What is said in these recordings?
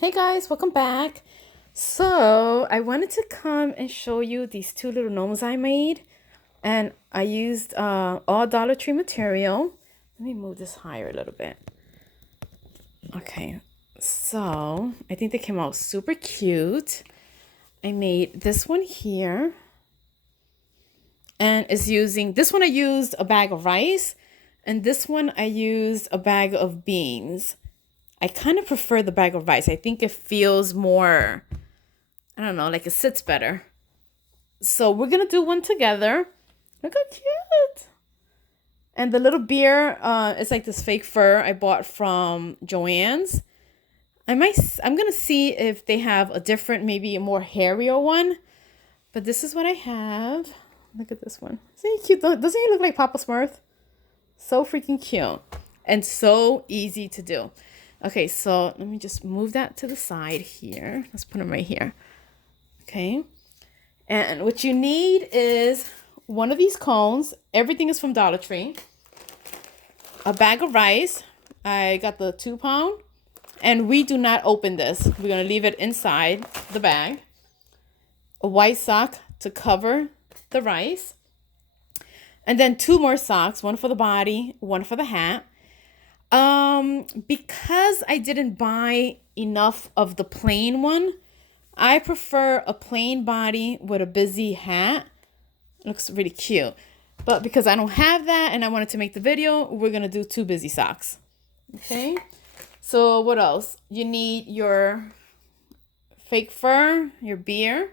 Hey guys, welcome back. So I wanted to come and show you these two little gnomes I made, and I used all Dollar Tree material. Let me move this higher a little bit. Okay, so I think they came out super cute. I made this one here, and is using this one. I used a bag of rice, and this one I used a bag of beans. I kind of prefer the bag of rice. I think it feels more, I don't know, like it sits better. So we're gonna do one together. Look how cute. And the little bear, it's like this fake fur I bought from Joann's. I'm gonna see if they have a different, maybe a more hairier one. But this is what I have. Look at this one. Isn't he cute? Doesn't he look like Papa Smurf? So freaking cute. And so easy to do. Okay, so let me just move that to the side here. Let's put them right here. Okay. And what you need is one of these cones. Everything is from Dollar Tree. A bag of rice. I got the 2-pound. And we do not open this. We're going to leave it inside the bag. A white sock to cover the rice. And then 2 more socks. One for the body, one for the hat. Because I didn't buy enough of the plain one, I prefer a plain body with a busy hat. It looks really cute. But because I don't have that and I wanted to make the video, we're going to do 2 busy socks. Okay. So what else? You need your fake fur, your beer,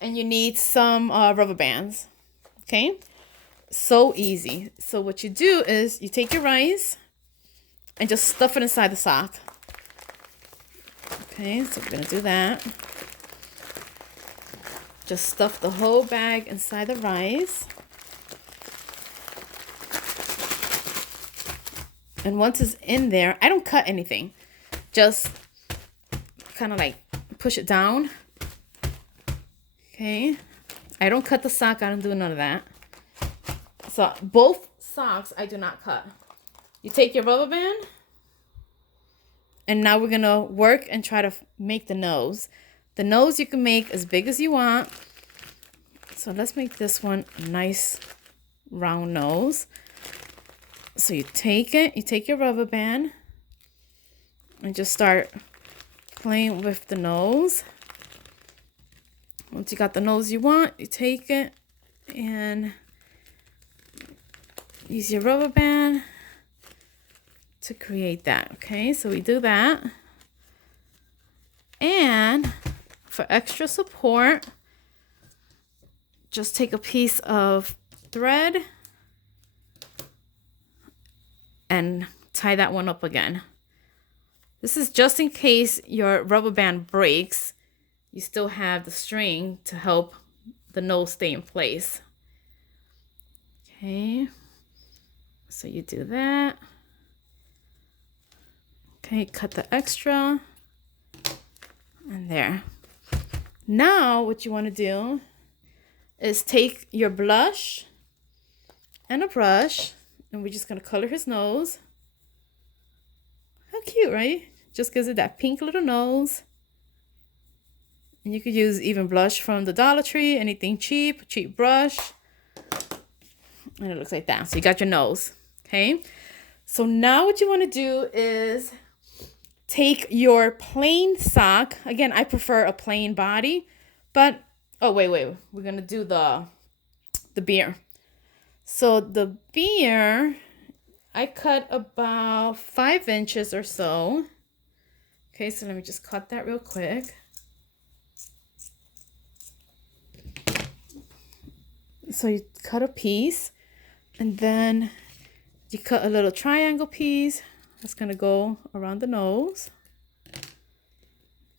and you need some rubber bands. Okay. So easy. So what you do is you take your rice and just stuff it inside the sock. Okay, so we're gonna do that. Just stuff the whole bag inside the rice. And once it's in there, I don't cut anything. Just kind of like push it down. Okay. I don't cut the sock. I don't do none of that. So both socks I do not cut. You take your rubber band, and now we're going to work and try to make the nose. The nose you can make as big as you want. So let's make this one a nice round nose. So you take your rubber band, and just start playing with the nose. Once you got the nose you want, you take it and use your rubber band to create that. Okay, so we do that. And for extra support, just take a piece of thread and tie that one up again. This is just in case your rubber band breaks. You still have the string to help the nose stay in place. Okay, so you do that. Okay, cut the extra. And there. Now what you want to do is take your blush and a brush, and we're just going to color his nose. How cute, right? Just gives it that pink little nose. And you could use even blush from the Dollar Tree, anything cheap brush. And it looks like that. So you got your nose. Okay. So now what you want to do is take your plain sock. Again, I prefer a plain body, but oh wait, we're gonna do the beer. So the beer, I cut about 5 inches or so. Okay, so let me just cut that real quick. So you cut a piece, and then you cut a little triangle piece. That's going to go around the nose.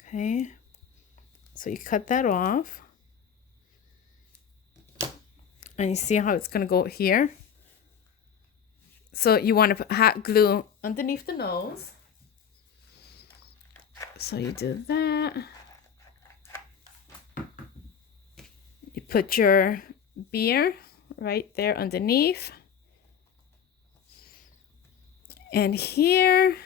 Okay. So you cut that off. And you see how it's going to go here. So you want to put hot glue underneath the nose. So you do that. You put your beer right there underneath. And here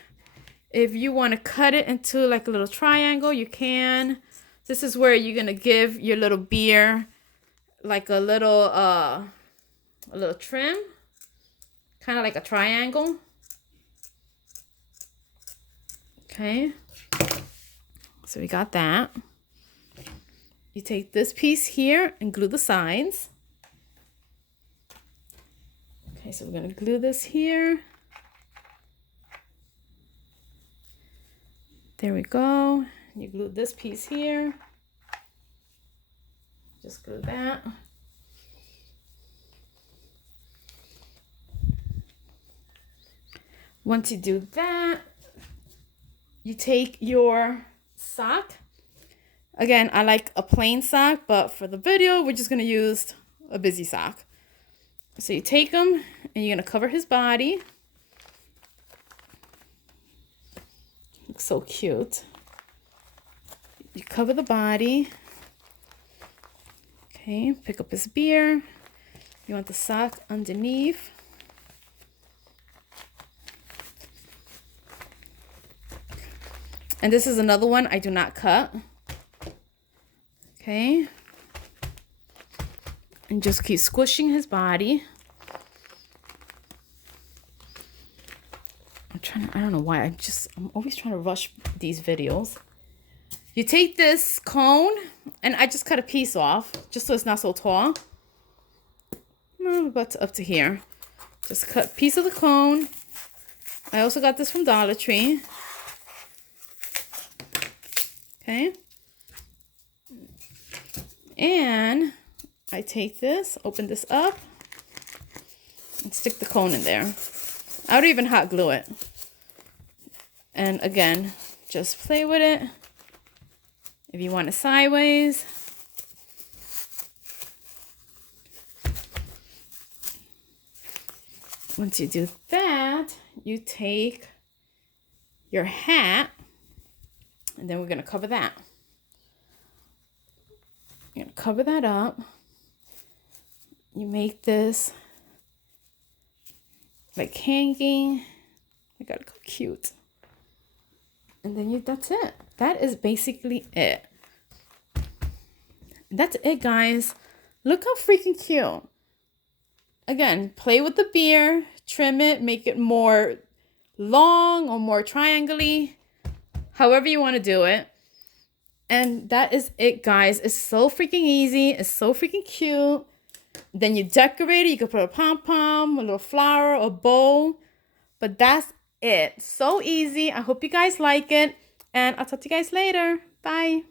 If you want to cut it into like a little triangle, you can. This is where you're gonna give your little beer like a little trim, kind of like a triangle. Okay, so we got that. You take this piece here and glue the sides. Okay, so we're gonna glue this here. There we go. You glue this piece here. Just glue that. Once you do that, you take your sock. Again, I like a plain sock, but for the video, we're just gonna use a busy sock. So you take them and you're gonna cover his body. Looks so cute. You cover the body. Okay, pick up his beer. You want the sock underneath. And this is another one I do not cut. Okay. And just keep squishing his body. I don't know why, I'm always trying to rush these videos. You take this cone, and I just cut a piece off, just so it's not so tall. About up to here. Just cut a piece of the cone. I also got this from Dollar Tree. Okay. And I take this, open this up, and stick the cone in there. I would even hot glue it. And again, just play with it. If you want it sideways. Once you do that, you take your hat, and then we're going to cover that. You're going to cover that up. You make this like hanging. I got to go cute. And then that's it. That is basically it. That's it, guys. Look how freaking cute. Again, play with the beer, trim it, make it more long or more triangle-y, however you want to do it. And that is it, guys. It's so freaking easy. It's so freaking cute. Then you decorate it. You can put a pom-pom, a little flower, a bow. But that's it. So easy. I hope you guys like it. And I'll talk to you guys later. Bye.